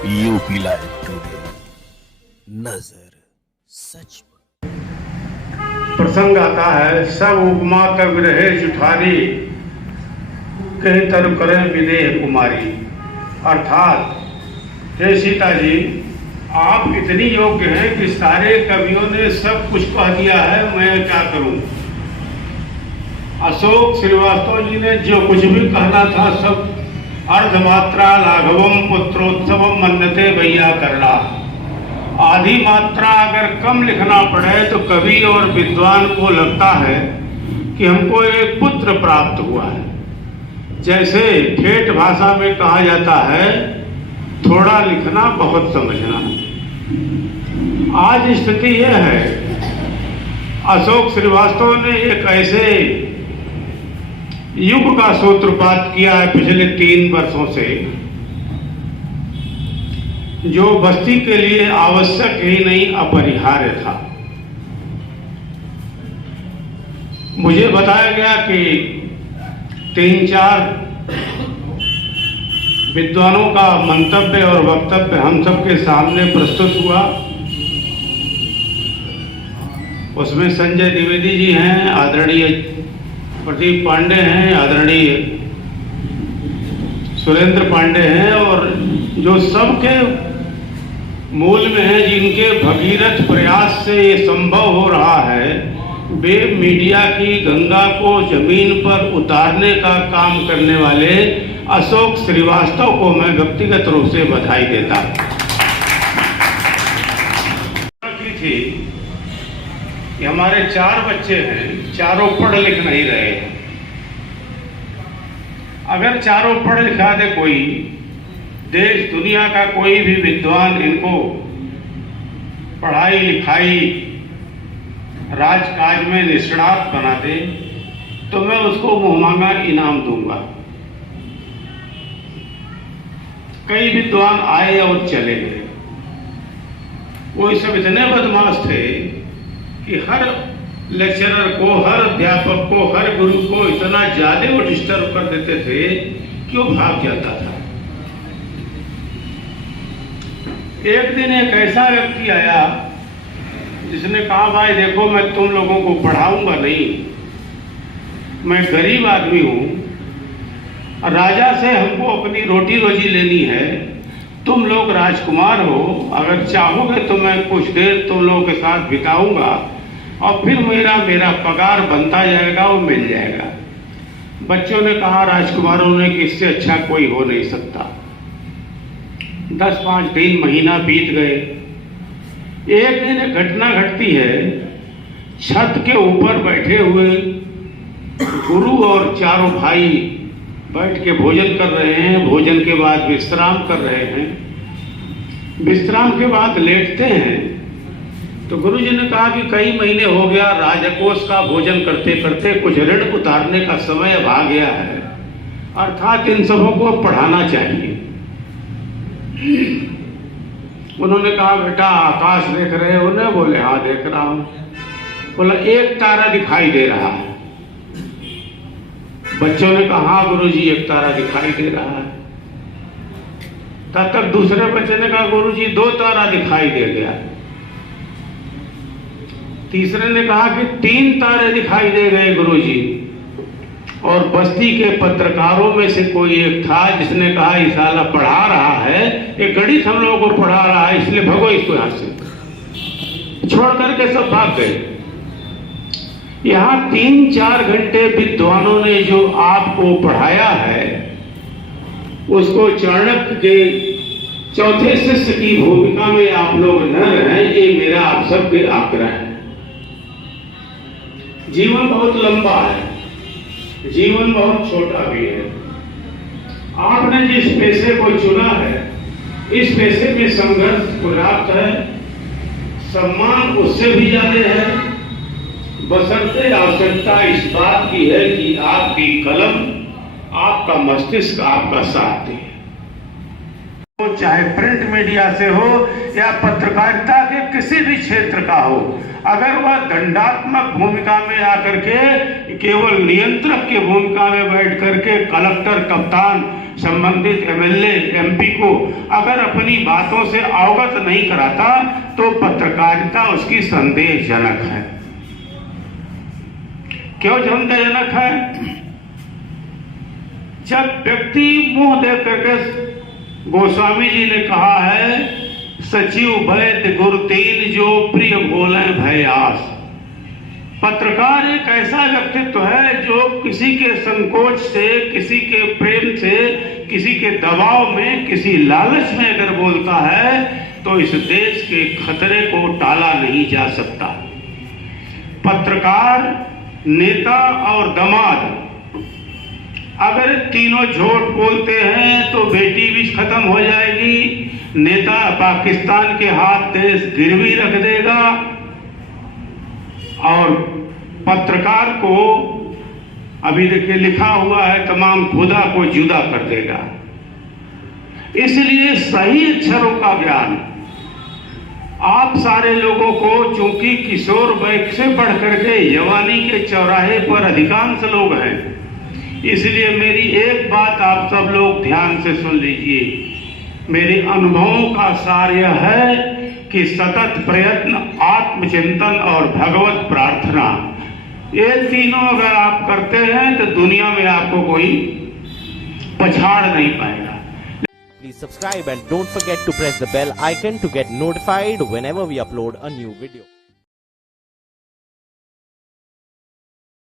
UP live today, नजर सच पर। प्रसंग आता है, सब उपमा तब रहे जुठारी, कहीं तरु करें विदेह कुमारी। अर्थात हे सीता जी, आप इतनी योग्य हैं कि सारे कवियों ने सब कुछ कह दिया है, मैं क्या करूं। अशोक श्रीवास्तव जी ने जो कुछ भी कहना था सब अर्धमात्रा लाघवम पुत्रोत्सवम मन्नते भैया करला। आधी मात्रा अगर कम लिखना पड़े तो कवि और विद्वान को लगता है कि हमको एक पुत्र प्राप्त हुआ है। जैसे ठेठ भाषा में कहा जाता है, थोड़ा लिखना बहुत समझना। आज स्थिति यह है, अशोक श्रीवास्तव ने एक ऐसे युग का सूत्रपात किया है पिछले 3 वर्षों से, जो बस्ती के लिए आवश्यक ही नहीं अपरिहार्य था। मुझे बताया गया कि 3-4 विद्वानों का मंतव्य और वक्तव्य हम सबके सामने प्रस्तुत हुआ। उसमें संजय द्विवेदी जी हैं, आदरणीय प्रदीप पांडे हैं, आदरणीय सुरेंद्र पांडे हैं, और जो सबके मूल में है, जिनके भगीरथ प्रयास से ये संभव हो रहा है, वे मीडिया की गंगा को जमीन पर उतारने का काम करने वाले अशोक श्रीवास्तव को मैं व्यक्तिगत रूप से बधाई देता हूं। थी कि हमारे 4 बच्चे हैं, चारों पढ़ लिख नहीं रहे। अगर चारों पढ़ लिखा दे कोई, देश दुनिया का कोई भी विद्वान इनको पढ़ाई लिखाई राजकाज में निष्णात बना दे, तो मैं उसको मुहमांगा इनाम दूंगा। कई विद्वान आए और चले गए। वो सब इतने बदमाश थे कि हर लेक्चरर को, हर अध्यापक को, हर गुरु को इतना ज्यादा वो डिस्टर्ब कर देते थे कि वो भाग जाता था। एक दिन एक ऐसा व्यक्ति आया जिसने कहा, भाई देखो, मैं तुम लोगों को पढ़ाऊंगा नहीं, मैं गरीब आदमी हूं, राजा से हमको अपनी रोटी रोजी लेनी है, तुम लोग राजकुमार हो, अगर चाहोगे तो मैं कुछ देर तुम लोगों के साथ बिताऊंगा और फिर मेरा पगार बनता जाएगा, वो मिल जाएगा। बच्चों ने कहा, राजकुमारों ने, कि इससे अच्छा कोई हो नहीं सकता। 10-5 दिन, महीना बीत गए। एक दिन एक घटना घटती है, छत के ऊपर बैठे हुए गुरु और चारों भाई बैठ के भोजन कर रहे हैं। भोजन के बाद विश्राम कर रहे हैं। विश्राम के बाद लेटते हैं तो गुरुजी ने कहा कि कई महीने हो गया राजकोष का भोजन करते करते, कुछ ऋण उतारने का समय अब आ गया है, अर्थात इन सबों को पढ़ाना चाहिए। उन्होंने कहा, बेटा आकाश देख रहे हो ना? बोले, हाँ देख रहा हूं। बोला, एक तारा दिखाई दे रहा है। बच्चों ने कहा, हाँ गुरुजी, एक तारा दिखाई दे रहा है। तब तक दूसरे बच्चे ने कहा, गुरुजी 2 तारा दिखाई दे गया। तीसरे ने कहा कि 3 तारे दिखाई दे गए गुरुजी। और बस्ती के पत्रकारों में से कोई एक था जिसने कहा, ये साला पढ़ा रहा है, एक गणित हम लोगों को पढ़ा रहा है, इसलिए भगो इसको यहां से। छोड़ करके सब भाग गए। यहाँ 3-4 घंटे विद्वानों ने जो आपको पढ़ाया है, उसको चाणक्य के चौथे शिष्य की भूमिका में आप लोग न रहें, ये मेरा आप सबके आग्रह है। जीवन बहुत लंबा है, जीवन बहुत छोटा भी है। आपने जिस पेशे को चुना है, इस पेशे में संघर्ष पर्याप्त है, सम्मान उससे भी ज्यादा है, बशर्ते आवश्यकता इस बात की है कि आपकी कलम, आपका मस्तिष्क आपका साथ दे। चाहे प्रिंट मीडिया से हो या पत्रकारिता के किसी भी क्षेत्र का हो, अगर वह दंडात्मक भूमिका में आकर के केवल नियंत्रक की भूमिका में बैठ करके कलेक्टर, कप्तान संबंधित एमएलए एमपी को अगर अपनी बातों से अवगत नहीं कराता तो पत्रकारिता उसकी संदेहजनक है। क्यों संदेहजनक है? जब व्यक्ति मुंह देख करके गोस्वामी जी ने कहा है सचिव वैद्य गुरु तीन जो प्रिय बोले भयास। पत्रकार एक ऐसा व्यक्तित्व है जो किसी के संकोच से, किसी के प्रेम से, किसी के दबाव में, किसी लालच में अगर बोलता है तो इस देश के खतरे को टाला नहीं जा सकता। पत्रकार, नेता और दामाद अगर तीनों झूठ बोलते हैं तो बेटी भी खत्म हो जाएगी। नेता पाकिस्तान के हाथ देश गिरवी रख देगा और पत्रकार को अभी देखिए लिखा हुआ है तमाम खुदा को जुदा कर देगा। इसलिए सही अक्षरों का ज्ञान आप सारे लोगों को, चूंकि किशोर वय से बढ़ करके जवानी के चौराहे पर अधिकांश लोग हैं, इसलिए मेरी एक बात आप सब लोग ध्यान से सुन लीजिए। मेरे अनुभवों का सार यह है कि सतत प्रयत्न, आत्मचिंतन और भगवत प्रार्थना, ये तीनों अगर आप करते हैं तो दुनिया में आपको कोई पछाड़ नहीं पाएगा। Please subscribe and don't forget to press the bell icon to get notified whenever we upload a new video.